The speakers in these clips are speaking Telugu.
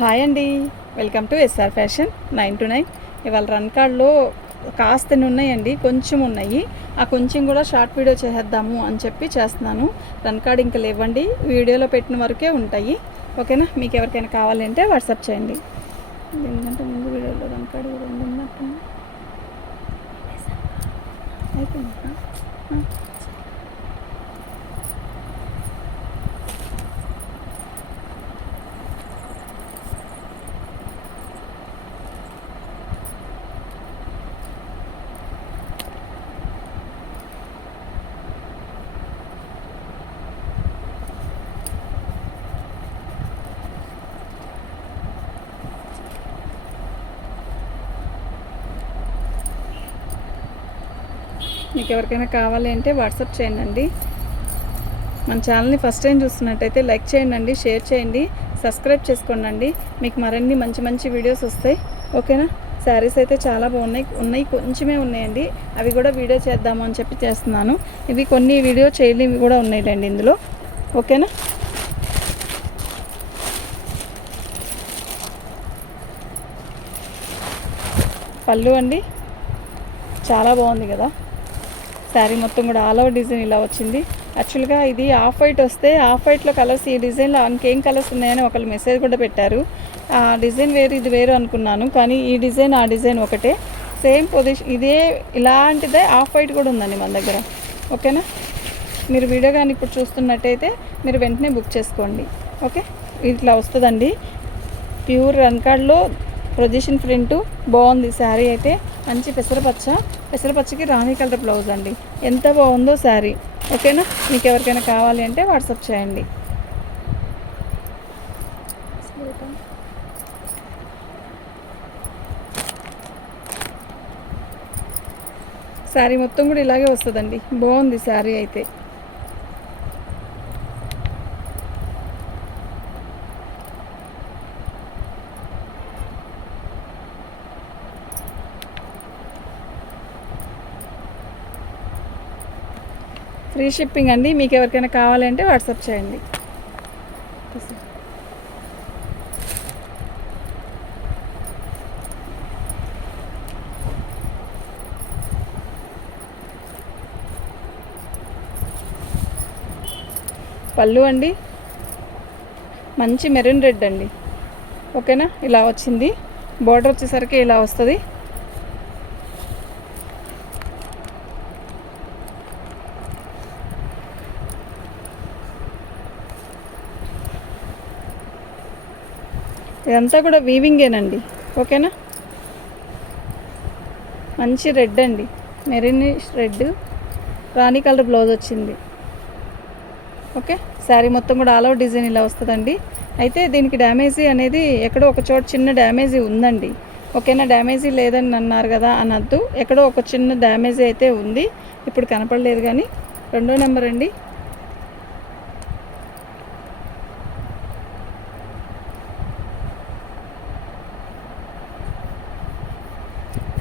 హాయ్ అండి, welcome to SR fashion 9 to 9. ఇవాళ రన్ కార్డ్లో కాస్తని ఉన్నాయండి, కొంచెం ఉన్నాయి. ఆ కొంచెం కూడా షార్ట్ వీడియో చేసేద్దాము అని చెప్పి చేస్తున్నాను. రన్ కార్డ్ ఇంకా లేవండి, వీడియోలో పెట్టిన వరకే ఉంటాయి. ఓకేనా? మీకు ఎవరికైనా కావాలంటే వాట్సాప్ చేయండి. ఎందుకంటే ముందు వీడియోలో రన్ కార్డ్ రెండు ఉన్నట్టు అయిపోయింది. మీకు ఎవరికైనా కావాలి అంటే వాట్సాప్ చేయండి. మన ఛానల్ని ఫస్ట్ టైం చూస్తున్నట్టయితే లైక్ చేయండి, షేర్ చేయండి, సబ్స్క్రైబ్ చేసుకోండి. మీకు మరిన్ని మంచి మంచి వీడియోస్ వస్తాయి. ఓకేనా? శారీస్ అయితే చాలా బాగున్నాయి, కొంచెమే ఉన్నాయండి. అవి కూడా వీడియో చేద్దాము అని చెప్పి చేస్తున్నాను. ఇవి కొన్ని వీడియో చేయలేవి కూడా ఉన్నాయండి ఇందులో. ఓకేనా? పళ్ళు అండి, చాలా బాగుంది కదా. శారీ మొత్తం కూడా ఆల్ ఓవర్ డిజైన్ ఇలా వచ్చింది. యాక్చువల్గా ఇది ఆఫ్ వైట్ వస్తే ఆఫ్ వైట్లో కలర్స్, ఈ డిజైన్లో ఇంకేం కలర్స్ ఉన్నాయని ఒకళ్ళు మెసేజ్ కూడా పెట్టారు. ఆ డిజైన్ వేరు, ఇది వేరు అనుకున్నాను. కానీ ఈ డిజైన్ ఆ డిజైన్ ఒకటే, సేమ్ పొజిషన్. ఇదే ఇలాంటిదే ఆఫ్ వైట్ కూడా ఉందండి మన దగ్గర. ఓకేనా? మీరు వీడియో కానీ ఇప్పుడు చూస్తున్నట్టయితే మీరు వెంటనే బుక్ చేసుకోండి. ఓకే, ఇట్లా వస్తుందండి. ప్యూర్ రన్ కార్డ్లో పొజిషన్ ప్రింట్ బాగుంది. శారీ అయితే మంచి పెసరపచ్చకి రాణి కలర్ బ్లౌజ్ అండి. ఎంత బాగుందో శారీ. ఓకేనా? మీకు ఎవరికైనా కావాలి అంటే వాట్సాప్ చేయండి. శారీ మొత్తం కూడా ఇలాగే వస్తుందండి. బాగుంది శారీ అయితే. ఫ్రీ షిప్పింగ్ అండి. మీకు ఎవరికైనా కావాలంటే వాట్సాప్ చేయండి. పళ్ళు అండి, మంచి మెరూన్ రెడ్ అండి. ఓకేనా? ఇలా వచ్చింది. బార్డర్ వచ్చేసరికి ఇలా వస్తుంది. ఇదంతా కూడా వీవింగేనండి. ఓకేనా? మంచి రెడ్ అండి, మెరూనిష్ రెడ్, రాణి కలర్ బ్లౌజ్ వచ్చింది. ఓకే, శారీ మొత్తం కూడా ఆల్ ఓవర్ డిజైన్ ఇలా వస్తుందండి. అయితే దీనికి డ్యామేజీ అనేది ఎక్కడో ఒక చోట చిన్న డ్యామేజీ ఉందండి. ఓకేనా? డ్యామేజీ లేదని అన్నారు కదా అనద్దు, ఎక్కడో ఒక చిన్న డ్యామేజీ అయితే ఉంది. ఇప్పుడు కనపడలేదు కానీ 2వ నెంబర్ అండి.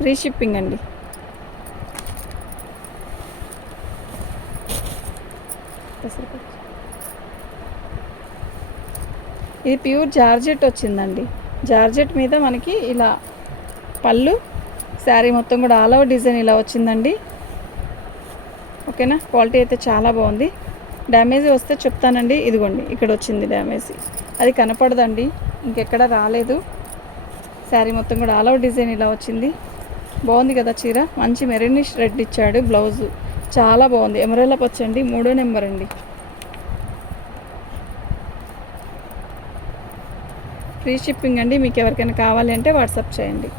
ఫ్రీ షిప్పింగ్ అండి. ఇది ప్యూర్ జార్జెట్ వచ్చిందండి. జార్జెట్ మీద మనకి ఇలా పళ్ళు, శారీ మొత్తం కూడా ఆల్ ఓవర్ డిజైన్ ఇలా వచ్చిందండి. ఓకేనా? క్వాలిటీ అయితే చాలా బాగుంది. డ్యామేజీ వస్తే చెప్తానండి. ఇదిగోండి, ఇక్కడ వచ్చింది డ్యామేజీ, అది కనపడదండి, ఇంకెక్కడ రాలేదు. శారీ మొత్తం కూడా ఆల్ ఓవర్ డిజైన్ ఇలా వచ్చింది. బాగుంది కదా చీర. మంచి మెరూనిష్ రెడ్ ఇచ్చాడు బ్లౌజు, చాలా బాగుంది. ఎమరెల్లా పచ్చండి. 3వ నెంబర్ అండి. ఫ్రీ షిప్పింగ్ అండి. మీకు ఎవరికైనా కావాలి అంటే వాట్సాప్ చేయండి.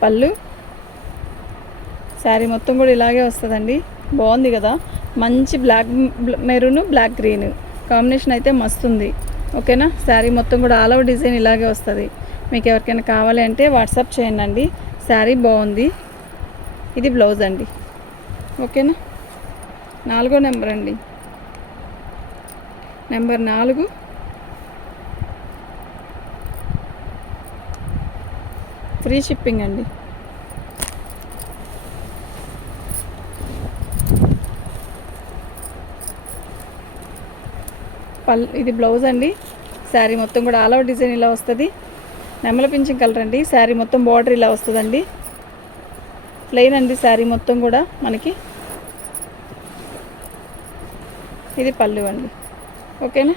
పళ్ళు, శారీ మొత్తం కూడా ఇలాగే వస్తుందండి. బాగుంది కదా. మంచి black maroon, black green combination అయితే మస్తుంది. ఓకేనా? శారీ మొత్తం కూడా ఆల్ ఓవర్ డిజైన్ ఇలాగే వస్తుంది. మీకు ఎవరికైనా కావాలి అంటే వాట్సాప్ చేయండి. శారీ బాగుంది. ఇది బ్లౌజ్ అండి. ఓకేనా? 4వ నెంబర్ అండి. నెంబర్ 4 ఫ్రీ షిప్పింగ్ అండి. ఇది బ్లౌజ్ అండి. శారీ మొత్తం కూడా ఆల్ ఓవర్ డిజైన్ ఇలా వస్తుంది. నెమల పింఛన్ కలర్ అండి. శారీ మొత్తం బార్డర్ ఇలా వస్తుందండి. ప్లెయిన్ అండి శారీ మొత్తం కూడా మనకి. ఇది పళ్ళు అండి. ఓకేనా.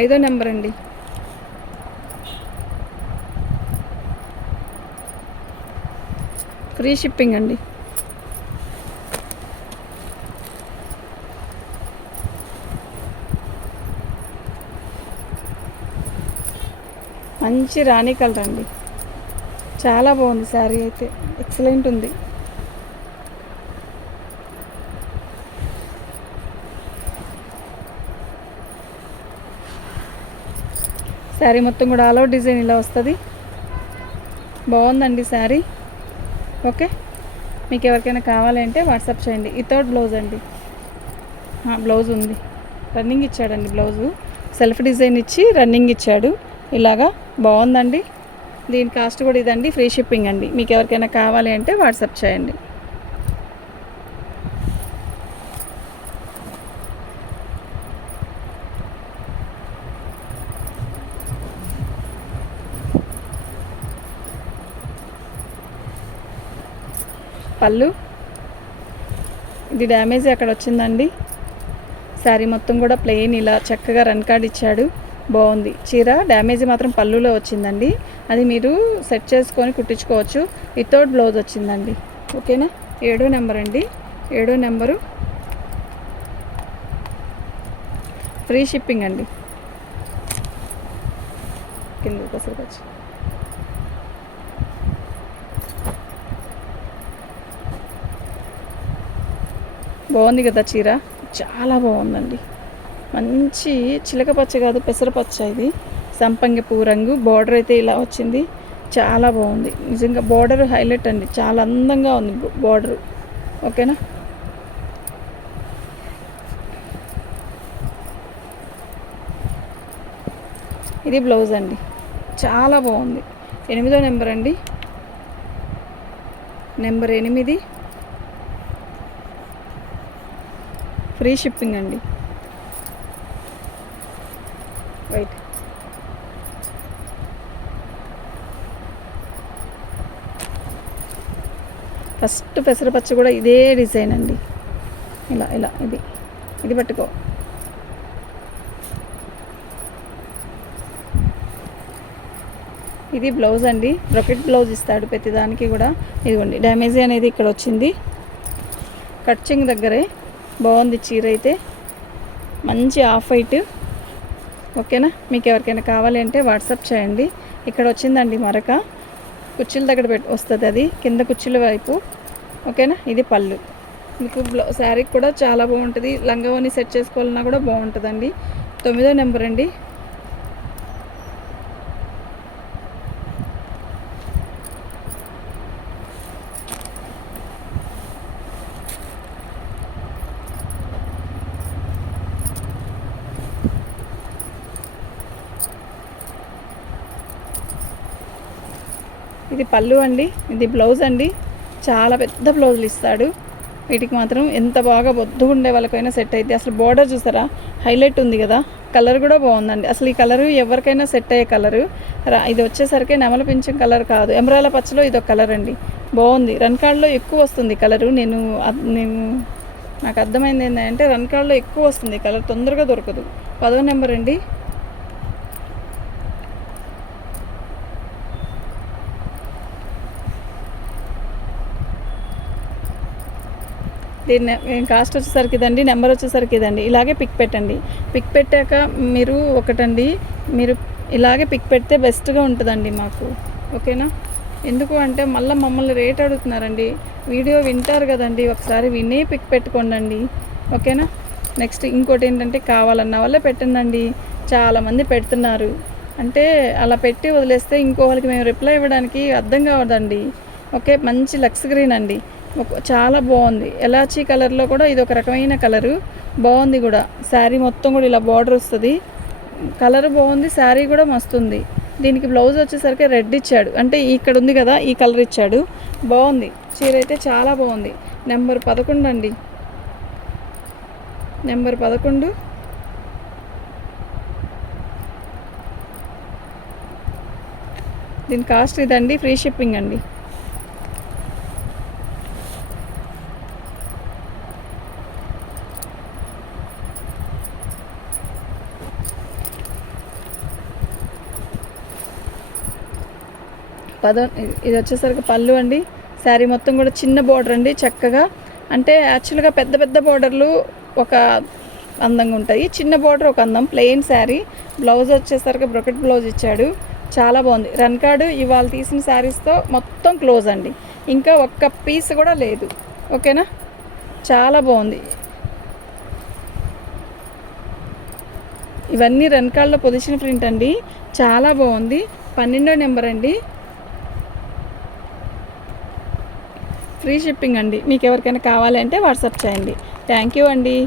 5వ నెంబర్ అండి. ఫ్రీ షిప్పింగ్ అండి. మంచి రాణి కలర్ అండి. చాలా బాగుంది శారీ అయితే, ఎక్సలెంట్ ఉంది. శారీ మొత్తం కూడా ఆల్ ఓవర్ డిజైన్ ఇలా వస్తుంది. బాగుందండి శారీ. ఓకే, మీకు ఎవరికైనా కావాలంటే వాట్సాప్ చేయండి. వితౌట్ బ్లౌజ్ అండి. బ్లౌజ్ ఉంది, రన్నింగ్ ఇచ్చాడండి. బ్లౌజు సెల్ఫ్ డిజైన్ ఇచ్చి రన్నింగ్ ఇచ్చాడు. ఇలాగా బాగుందండి. దీని కాస్ట్ కూడా ఇదండి. ఫ్రీ షిప్పింగ్ అండి. మీకు ఎవరికైనా కావాలి అంటే వాట్సాప్ చేయండి. పళ్ళు ఇది డ్యామేజ్ అక్కడ వచ్చిందండి. శారీ మొత్తం కూడా ప్లెయిన్ ఇలా చక్కగా రన్ కార్డ్ ఇచ్చాడు. బాగుంది చీర. డ్యామేజ్ మాత్రం పళ్ళులో వచ్చిందండి. అది మీరు సెట్ చేసుకొని కుట్టించుకోవచ్చు. వితౌట్ బ్లౌజ్ వచ్చిందండి. ఓకేనా. 7వ నెంబర్ అండి. 7వ నెంబరు ఫ్రీ షిప్పింగ్ అండి. కింద వచ్చి బాగుంది కదా చీర. చాలా బాగుందండి. మంచి చిలక పచ్చ కాదు, పెసరపచ్చ. ఇది సంపంగి పువ్వు రంగు. బార్డర్ అయితే ఇలా వచ్చింది. చాలా బాగుంది నిజంగా. బార్డర్ హైలైట్ అండి. చాలా అందంగా ఉంది బార్డర్. ఓకేనా. ఇది బ్లౌజ్ అండి. చాలా బాగుంది. 8వ నెంబర్ అండి. నెంబర్ 8 ఫ్రీ షిప్పింగ్ అండి. వైట్ ఫస్ట్ పెసరపచ్చ కూడా ఇదే డిజైన్ అండి. ఇలా ఇలా ఇది పట్టుకో. ఇది బ్లౌజ్ అండి. బ్రొకెట్ బ్లౌజ్ ఇస్తాడు ప్రతిదానికి కూడా. ఇదిగోండి డ్యామేజ్ అనేది ఇక్కడ వచ్చింది కట్చింగ్ దగ్గరే. బాగుంది చీర అయితే. మంచి ఆఫ్ వైట్. ఓకేనా. మీకు ఎవరికైనా కావాలి అంటే వాట్సాప్ చేయండి. ఇక్కడ వచ్చిందండి మరక. కుర్చీల దగ్గర వస్తుంది అది, కింద కుర్చీల వైపు. ఓకేనా. ఇది పళ్ళు. మీకు శారీ కూడా చాలా బాగుంటుంది. లంగావని సెట్ చేసుకోవాలన్నా కూడా బాగుంటుందండి. 9వ నెంబర్ అండి. ఇది పళ్ళు అండి. ఇది బ్లౌజ్ అండి. చాలా పెద్ద బ్లౌజులు ఇస్తాడు. వీటికి మాత్రం ఎంత బాగా బొద్దుగా ఉండే వాళ్ళకైనా సెట్ అయితే. అసలు బార్డర్ చూసారా, హైలైట్ ఉంది కదా. కలర్ కూడా బాగుందండి. అసలు ఈ కలరు ఎవరికైనా సెట్ అయ్యే కలరు. ఇది వచ్చేసరికి నెమల పింఛం కలర్ కాదు, ఎమరాల పచ్చలో ఇదొక కలర్ అండి. బాగుంది. రన్ కార్డ్లో ఎక్కువ వస్తుంది కలరు. నాకు అర్థమైంది ఏంటంటే రన్ కార్డ్లో ఎక్కువ వస్తుంది కలర్, తొందరగా దొరకదు. 10వ నెంబర్ అండి. దీని కాస్ట్ వచ్చేసరికి ఇదండి. నెంబర్ వచ్చేసరికి ఇదండి. ఇలాగే పిక్ పెట్టండి. పిక్ పెట్టాక మీరు మీరు ఇలాగే పిక్ పెడితే బెస్ట్గా ఉంటుందండి మాకు. ఓకేనా. ఎందుకు అంటే మళ్ళీ మమ్మల్ని రేట్ అడుగుతున్నారండి. వీడియో వింటారు కదండి, ఒకసారి వినే పిక్ పెట్టుకోండి. ఓకేనా. నెక్స్ట్ ఇంకోటి ఏంటంటే కావాలన్న వాళ్ళే పెట్టండి. చాలామంది పెడుతున్నారు. అంటే అలా పెట్టి వదిలేస్తే ఇంకో వాళ్ళకి మేము రిప్లై ఇవ్వడానికి అర్థం కావదండి. ఓకే. మంచి లక్స్ గ్రీన్ అండి. చాలా బాగుంది. ఎలాచీ కలర్లో కూడా ఇది ఒక రకమైన కలరు, బాగుంది కూడా. శారీ మొత్తం కూడా ఇలా బార్డర్ వస్తుంది, కలర్ బాగుంది. శారీ కూడా మస్తుంది. దీనికి బ్లౌజ్ వచ్చేసరికి రెడ్ ఇచ్చాడు, అంటే ఇక్కడ ఉంది కదా ఈ కలర్ ఇచ్చాడు. బాగుంది చీర అయితే చాలా బాగుంది. నెంబర్ 11 అండి, నెంబర్ 11. దీని కాస్ట్ ఇదండి, ఫ్రీ షిప్పింగ్ అండి. ఇది వచ్చేసరికి పళ్ళు అండి. శారీ మొత్తం కూడా చిన్న బార్డర్ అండి, చక్కగా. అంటే యాక్చువల్గా పెద్ద పెద్ద బార్డర్లు ఒక అందంగా ఉంటాయి, చిన్న బార్డర్ ఒక అందం. ప్లెయిన్ శారీ. బ్లౌజ్ వచ్చేసరికి బ్రొకెట్ బ్లౌజ్ ఇచ్చాడు, చాలా బాగుంది. రన్ కార్డు ఇవాళ తీసిన శారీస్తో మొత్తం క్లోజ్ అండి, ఇంకా ఒక్క పీస్ కూడా లేదు. ఓకేనా, చాలా బాగుంది. ఇవన్నీ రన్ కార్డులో పొజిషన్ ప్రింట్ అండి, చాలా బాగుంది. 12వ నెంబర్ అండి, ఫ్రీ షిప్పింగ్ అండి. మీకు ఎవరికైనా కావాలంటే వాట్సాప్ చేయండి. థ్యాంక్ యూ అండి.